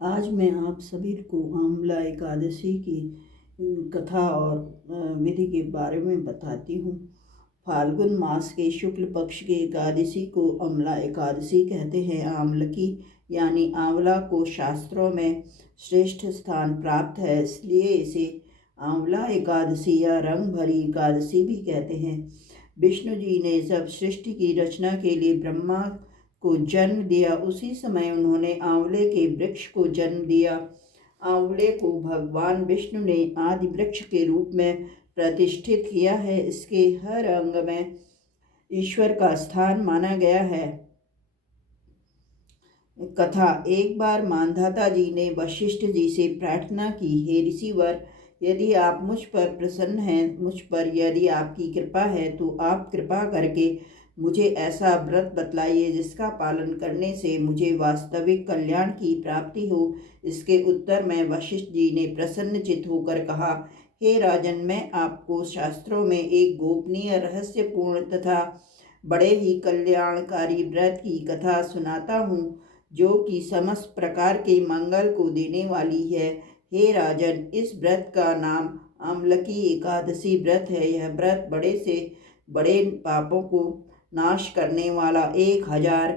आज मैं आप सभी को आंवला एकादशी की कथा और विधि के बारे में बताती हूँ। फाल्गुन मास के शुक्ल पक्ष की एकादशी को अम्ला एकादशी कहते हैं। आंवलकी यानी आंवला को शास्त्रों में श्रेष्ठ स्थान प्राप्त है, इसलिए इसे आंवला एकादशी या रंग भरी एकादशी भी कहते हैं। विष्णु जी ने जब सृष्टि की रचना के लिए ब्रह्मा को जन्म दिया, उसी समय उन्होंने आंवले के वृक्ष को जन्म दिया। आंवले को भगवान विष्णु ने आदि वृक्ष के रूप में प्रतिष्ठित किया है। इसके हर अंग में ईश्वर का स्थान माना गया है। कथा। एक बार मानधाता जी ने वशिष्ठ जी से प्रार्थना की, हे ऋषिवर, यदि आप मुझ पर प्रसन्न हैं, मुझ पर यदि आपकी कृपा है, तो आप कृपा करके मुझे ऐसा व्रत बतलाइए जिसका पालन करने से मुझे वास्तविक कल्याण की प्राप्ति हो। इसके उत्तर में वशिष्ठ जी ने प्रसन्नचित्त होकर कहा, हे राजन, मैं आपको शास्त्रों में एक गोपनीय, रहस्यपूर्ण तथा बड़े ही कल्याणकारी व्रत की कथा सुनाता हूँ, जो कि समस्त प्रकार के मंगल को देने वाली है। हे राजन, इस व्रत का नाम आंवलकी एकादशी व्रत है। यह व्रत बड़े से बड़े पापों को नाश करने वाला, 1000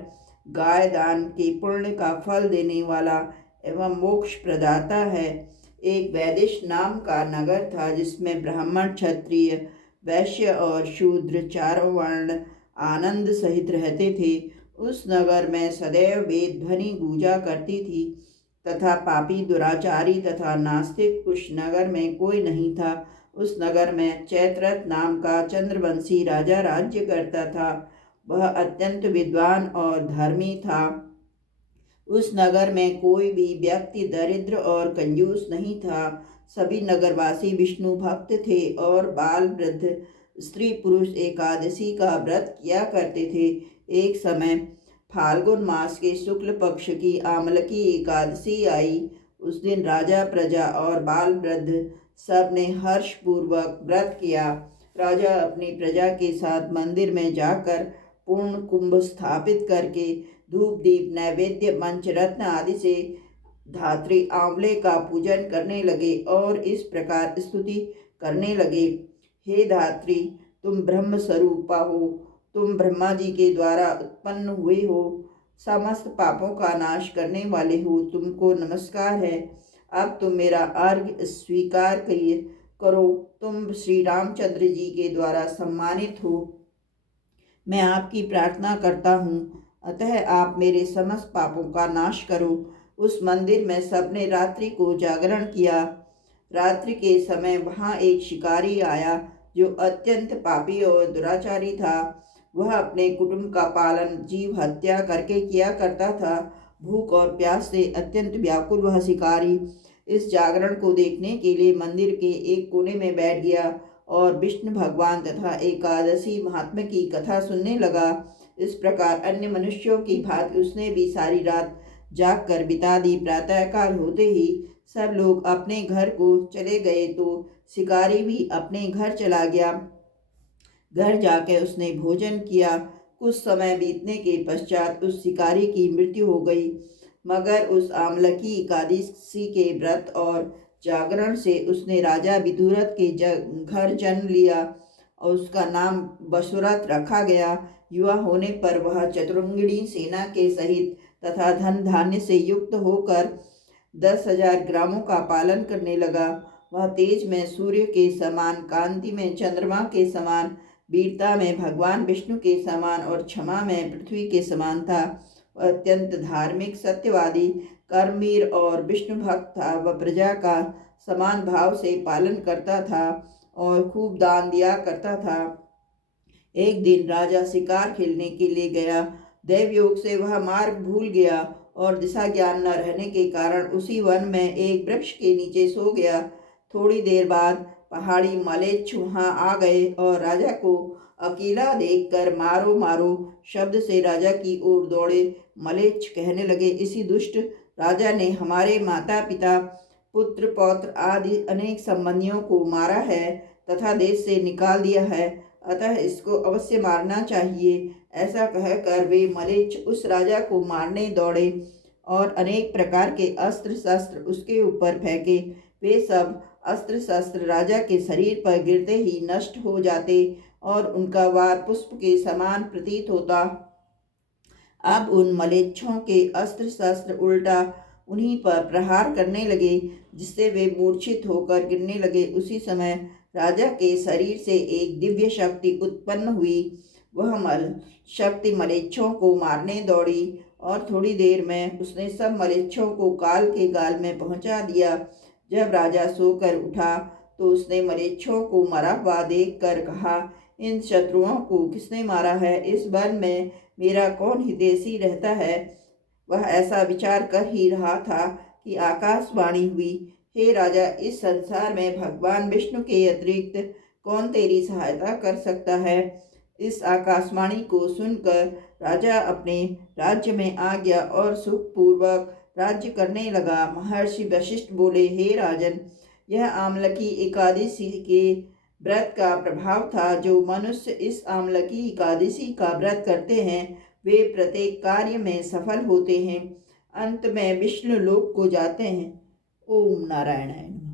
गाय दान के पुण्य का फल देने वाला एवं मोक्ष प्रदाता है। एक वैदिश नाम का नगर था, जिसमें ब्राह्मण, क्षत्रिय, वैश्य और शूद्र चारों वर्ण आनंद सहित रहते थे। उस नगर में सदैव वेद ध्वनि गूंजा करती थी तथा पापी, दुराचारी तथा नास्तिक उस नगर में कोई नहीं था। उस नगर में चैत्ररथ नाम का चंद्रवंशी राजा राज्य करता था। वह अत्यंत विद्वान और धर्मी था। उस नगर में कोई भी व्यक्ति दरिद्र और कंजूस नहीं था। सभी नगरवासी विष्णु भक्त थे और बाल, वृद्ध, स्त्री, पुरुष एकादशी का व्रत किया करते थे। एक समय फाल्गुन मास के शुक्ल पक्ष की आंवलकी एकादशी आई। उस दिन राजा, प्रजा और बाल, वृद्ध सब ने हर्षपूर्वक व्रत किया। राजा अपनी प्रजा के साथ मंदिर में जाकर पूर्ण कुंभ स्थापित करके धूप, दीप, नैवेद्य, मंच, रत्न आदि से धात्री आंवले का पूजन करने लगे और इस प्रकार स्तुति करने लगे, हे धात्री, तुम ब्रह्म स्वरूपा हो, तुम ब्रह्मा जी के द्वारा उत्पन्न हुए हो, समस्त पापों का नाश करने वाले हो, तुमको नमस्कार है। अब तुम मेरा अर्घ्य स्वीकार करो। तुम श्री रामचंद्र जी के द्वारा सम्मानित हो। मैं आपकी प्रार्थना करता हूँ, अतः आप मेरे समस्त पापों का नाश करो। उस मंदिर में सबने रात्रि को जागरण किया। रात्रि के समय वहाँ एक शिकारी आया, जो अत्यंत पापी और दुराचारी था। वह अपने कुटुंब का पालन जीव हत्या करके किया करता था। भूख और प्यास से अत्यंत व्याकुल वह शिकारी इस जागरण को देखने के लिए मंदिर के एक कोने में बैठ गया और विष्णु भगवान तथा एकादशी महात्म्य की कथा सुनने लगा। इस प्रकार अन्य मनुष्यों की भांति उसने भी सारी रात जाग कर बिता दी। प्रातःकाल होते ही सब लोग अपने घर को चले गए, तो शिकारी भी अपने घर चला गया। घर जाकर उसने भोजन किया। कुछ समय बीतने के पश्चात उस शिकारी की मृत्यु हो गई। मगर उस आंवलकी एकादशी के व्रत और जागरण से उसने राजा विदुरथ के घर जन्म लिया और उसका नाम वसुरथ रखा गया। युवा होने पर वह चतुरंगिणी सेना के सहित तथा धन धान्य से युक्त होकर 10,000 ग्रामों का पालन करने लगा। वह तेज में सूर्य के समान, कांति में चंद्रमा के समान, वीरता में भगवान विष्णु के समान और क्षमा में पृथ्वी के समान था। वह अत्यंत धार्मिक, सत्यवादी, कर्मवीर और विष्णु भक्त था। वह प्रजा का समान भाव से पालन करता था और खूब दान दिया करता था। एक दिन राजा शिकार खेलने के लिए गया। दैवयोग से वह मार्ग भूल गया और दिशा ज्ञान न रहने के कारण उसी वन में एक वृक्ष के नीचे सो गया। थोड़ी देर बाद पहाड़ी मलेच्छ वहां आ गए और राजा को अकेला देखकर मारो मारो शब्द से राजा की ओर दौड़े। मलेच्छ कहने लगे, इसी दुष्ट राजा ने हमारे माता पिता, पुत्र, पौत्र आदि अनेक संबंधियों को मारा है तथा देश से निकाल दिया है, अतः इसको अवश्य मारना चाहिए। ऐसा कहकर वे मलेच्छ उस राजा को मारने दौड़े। और अनेक प्रकार के अस्त्र शस्त्र उसके ऊपर फेंके। वे सब अस्त्र शस्त्र राजा के शरीर पर गिरते ही नष्ट हो जाते और उनका वार पुष्प के समान प्रतीत होता। अब उन मलेच्छों के अस्त्र शस्त्र उल्टा उन्हीं पर प्रहार करने लगे, जिससे वे मूर्छित होकर गिरने लगे। उसी समय राजा के शरीर से एक दिव्य शक्ति उत्पन्न हुई। वह शक्ति मलेच्छों को मारने दौड़ी और थोड़ी देर में उसने सब मलेच्छों को काल के गाल में पहुंचा दिया। जब राजा सोकर उठा तो उसने मलेच्छों को मरा हुआ देख कर कहा, इन शत्रुओं को किसने मारा है? इस वन में मेरा कौन हितैषी रहता है? वह ऐसा विचार कर ही रहा था कि आकाशवाणी हुई, हे राजा, इस संसार में भगवान विष्णु के अतिरिक्त कौन तेरी सहायता कर सकता है? इस आकाशवाणी को सुनकर राजा अपने राज्य में आ गया और सुखपूर्वक राज्य करने लगा। महर्षि वशिष्ठ बोले, हे राजन, यह आमलकी एकादशी के व्रत का प्रभाव था। जो मनुष्य इस आमलकी एकादशी का व्रत करते हैं वे प्रत्येक कार्य में सफल होते हैं, अंत में विष्णु लोक को जाते हैं। ओम नारायण।